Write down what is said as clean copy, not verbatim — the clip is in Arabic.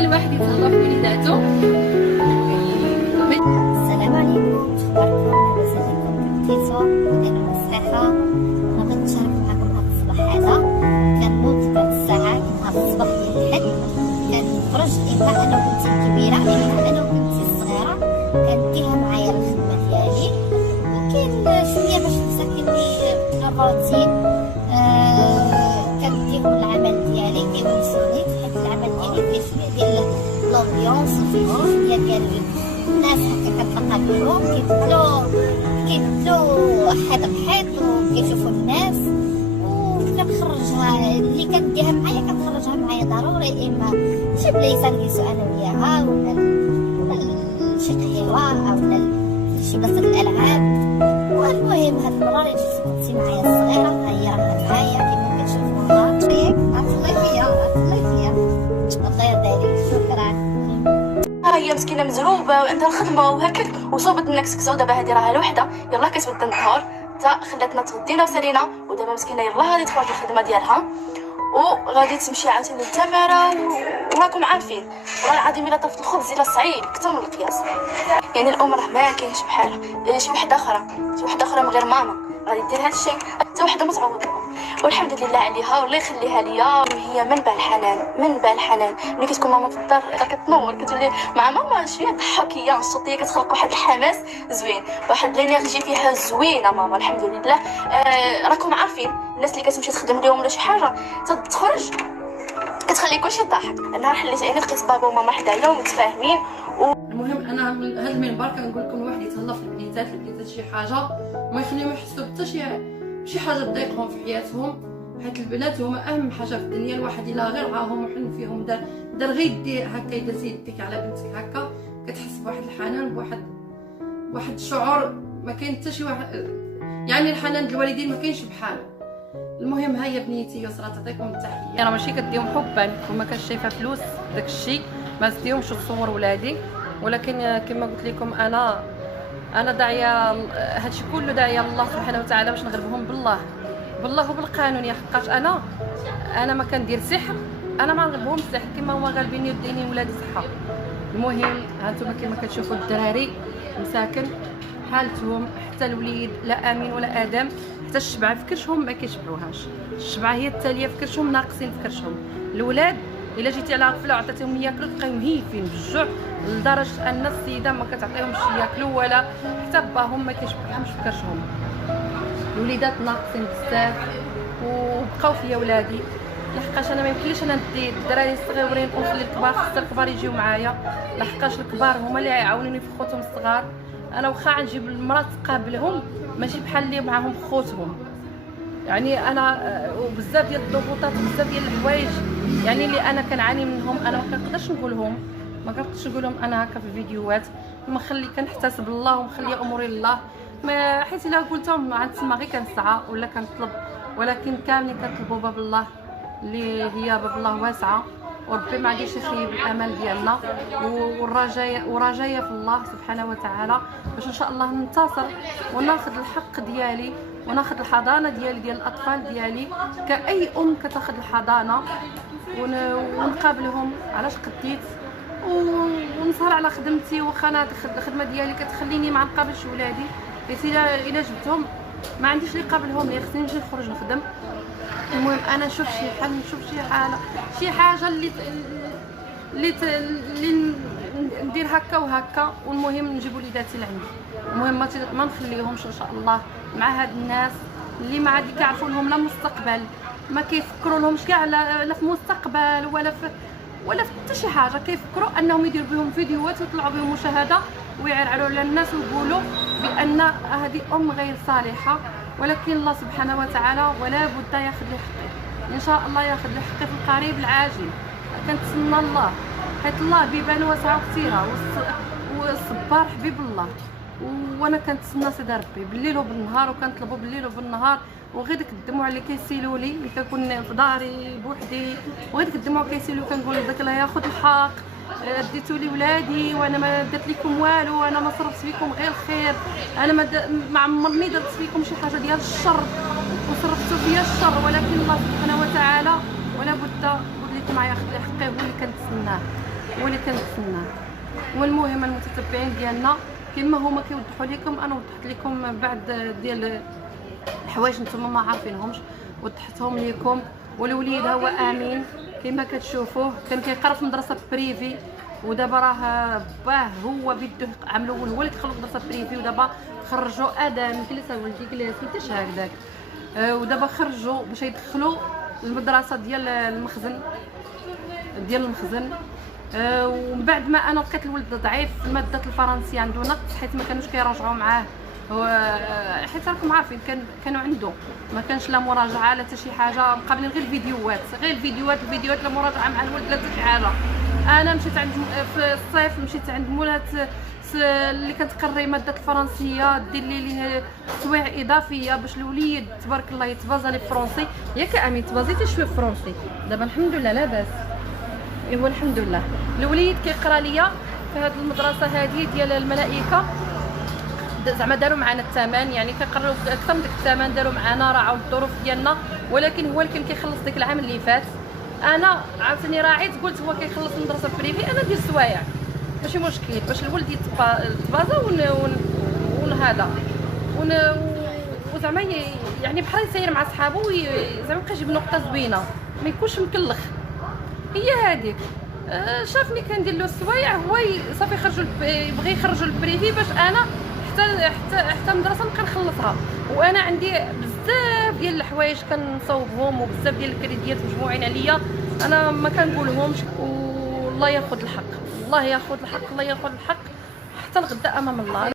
الواحد يتهلا في وليداتو. السلام عليكم، شكرا لاباس عليكم بخير ودائما صحيحه. بغيت نشارك معكم هذا الصباح هذا. كنوض بعد الساعه نهار الصباح ديال الحد، كنخرج اما انا وبنتي الكبيره اما انا وبنتي الصغيره، كنديها معايا للخدمه ديالي. وكاين شويه باش تساكنني الروتين، كنديهم العمل ديالي كيونسوني، حيت العمل ديالي فيه شويه ديال لومبيونس وفيه شويه ديال الناس هكا كتقابلهم كيبدلو حيط بحيط وكيشوفوا الناس. وكنخرجها اللي كنديها معايا كنخرجها معايا ضروري، اما شي بلايصه نجلسو انا وياها ولا شي قهوه ولا شي بلاصه الالعاب. والمهم هاد المره اللي جبت بنتي معايا الصغيره، هي راها معايا كيما كتشوفوها. عطلي فيا الله يرضي. شكرا. هي مسكينه مزروبه وعندها الخدمه وهكاك وصوبت منك سكسو. دابا هادي راها لوحدها، يلاه كتبدا النهار تا خلاتنا تغدينا وسالينا، ودابا مسكينه يلاه غادي تخرج الخدمه ديالها وغادي تمشي عاوتاني للتماره. وراكم عارفين والله العظيم الا طفت الخبز الا صعيب اكثر من القياس. يعني الام راه ما كاينش بحالها. شي وحده اخرى من غير ماما غادي دير هذا الشيء، حتى وحده متعوضه. والحمد لله عليها والله يخليها ليا. هي منبع الحنان. ملي كتكون ماما في الدار كتنور، كتولي مع ماما شويه ضحكيه نشطيه، كتخلق واحد الحماس زوين، واحد الانرجي فيها زوينه ماما الحمد لله. راكم عارفين الناس اللي كتمشي تخدم لهم ولا شي حاجه تخرج كتخلي كلشي ضاحك. انا حليت عيني لقيت بابا وماما حدايا ومتفاهمين. المهم انا من هذا المنبر كنقول لكم الواحد يتهلا في البنيتات شي حاجه ما يخليهم يحسوا حتى شي حاجه تضايقهم في حياتهم، حيت البنات هما اهم حاجه في الدنيا. الواحد الا غير رعاهم وحن فيهم دار غير يدي هكا يدز يديك على بنتك هكا، كتحس بواحد الحنان، بواحد الشعور ما كاين حتى شي واحد. يعني الحنان ديال الوالدين ما كاينش بحاله. المهم هيا بنيتي يسرا تعطيكم التحيه. انا ماشي كديهم حبا وما كنش شايفه فلوس داك الشيء، ما زديهمش تصور ولادي، ولكن كما قلت لكم انا داعيه هادشي كله داعيه الله سبحانه وتعالى باش نغلبهم بالله وبالقانون. يا حقاش انا ما كندير سحر، انا ما نغلبهمش سحر كما هما غالبيني وديني ولادي صحه. المهم هانتوما كما كتشوفوا الدراري مساكن حالتهم، حتى الوليد لا امين ولا ادم، حتى الشبعه في كرشهم ما كيشبعوهاش. الشبعه هي التاليه في كرشهم، ناقصين في كرشهم. الولاد الا جيتي على غفله وعطيتيهم ياكلوا تلقاهم هيفين بالجوع، لدرجه ان السيده ما كتعطيهمش ياكلوا ولا حتى باهم ما كيشبعهمش في كرشهم. الوليدات ناقصين بزاف وبقاو فيا ولادي. لحقاش انا ما يمكنليش انا ندي الدراري الصغيورين ونخلي الكبار، خاص الكبار يجيو معايا، لحقاش الكبار هما اللي يعاونوني في خوتهم الصغار. انا واخا نجيب المراه تقابلهم ماشي بحال اللي معاهم خوتهم. يعني انا وبزاف ديال الضغوطات وبزاف ديال الحوايج يعني اللي انا كنعاني منهم، انا ما كنقدرش نقولهم انا هكا في الفيديوهات. كنحتسب الله ومخليه اموري لله، ما حيت الا قلتهم عند تما غير كنسعى ولا كنطلب، ولكن كاملين كنطلبوا باب الله اللي هي باب الله واسعه، وربي ما غاديش يخيب الامل ديالنا، ورجايا في الله سبحانه وتعالى باش ان شاء الله ننتصر وناخذ الحق ديالي وناخذ الحضانه ديال الاطفال ديالي كاي ام كتاخذ الحضانه، ونقابلهم علاش قديت ونسهر على خدمتي. واخا انا الخدمه ديالي كتخليني ما نقابلش ولادي، حيت الا جبتهم ما عنديش اللي يقابلهم، لي خصني نمشي نخرج نخدم. المهم انا نشوف شي حل، نشوف شي حاجه اللي ندير هكا وهكا، والمهم نجيب وليداتي لعندي. المهم ما نخليهمش ان شاء الله مع هاد الناس اللي ما عاد كيعرفوا لهم لا مستقبل، ما كيفكروا لهمش كاع لا في مستقبل ولا في حتى شي حاجه. كيفكروا انهم يديروا بهم فيديوهات ويطلعوا بهم مشاهده ويعرعروا على الناس ويقولوا بان هذه ام غير صالحه. ولكن الله سبحانه وتعالى ولا بد ياخذ لي حقي، ان شاء الله ياخذ لي حقي في القريب العاجل. كنتسنى الله، حيت الله بيبان واسعه وكثيره، والصبار حبيب الله. وانا كنتسنى سيدي ربي بالليل وبالنهار، وكنطلبوا بالليل وبالنهار. وغير ديك الدموع اللي كيسيلوا لي ملي كنكون في داري بوحدي، وغير ديك الدموع كيسيلوا كنقول داك الله ياخذ الحق، ديتوا لي ولادي وانا ما درت لكم والو، انا ما صرفت فيكم غير الخير، انا ما عمرني درت فيكم شي حاجه ديال الشر وصرفتوا فيا الشر. ولكن الله سبحانه وتعالى ولا بد لكم ياخذ لي حقي، هو اللي كنتسناه. هو اللي كنتسناه. والمهم المتتبعين ديالنا كما هما كيوضحوا لكم انا وضحت لكم بعد ديال الحوايج نتوما ما عارفينهمش وضحتهم لكم. والوليد هو امين كما كتشوفوه، كان كيقرا في مدرسه بريفي ودابا راه باه هو بده عملوا هو اللي دخلوا مدرسه بريفي ودابا خرجوا ادم جلس ولدي جلس حتى هكذاك. ودابا خرجوا باش يدخلوا المدرسه ديال المخزن. ومن بعد ما انا لقيت الولد ضعيف في ماده الفرنسيه عنده نقص حيت ما كانوش كيراجعوا معاه، حيت راكم عارفين كانوا عنده ما كانش لا مراجعه لا حتى شي حاجه، مقابلين غير الفيديوهات لا مراجعه مع الولد لا حتى شي حاجه. انا مشيت عند في الصيف مشيت عند مولات اللي كتقري ماده الفرنسيه دير ليه سوايع اضافيه باش الوليد تبارك الله يتبازا لي فرونسي. ياك امين تبازيتي شويه فرونسي دابا الحمد لله لاباس. ايوا الحمد لله الوليد كيقرا ليا في هذه المدرسه هذه ديال الملائكه، زعما داروا معنا الثمن يعني كيقروا اكثر من ديك الثمن داروا معنا راعوا الظروف ديالنا، ولكن هو اللي كان كيخلص ديك العام اللي فات. انا عاوتاني راعيت قلت هو كيخلص المدرسه بريفي انا ندير السوايع ماشي مشكل باش الولد يتبازا هذا وزعما يعني بحال يسير مع صحابو زعما يبقى يجيب نقطه زوينه ما يكونش مكلخ. هي هذيك شافني كندير له السوايع هو صافي يبغي يخرجوا البريفي باش انا حتى المدرسه نبقى نخلصها. وانا عندي بزاف ديال الحوايج كنصوبهم وبزاف ديال الكريديات مجموعين عليا انا ما كنقولهمش. والله ياخذ الحق، الله ياخذ الحق، الله ياخذ الحق حتى الغدا امام الله.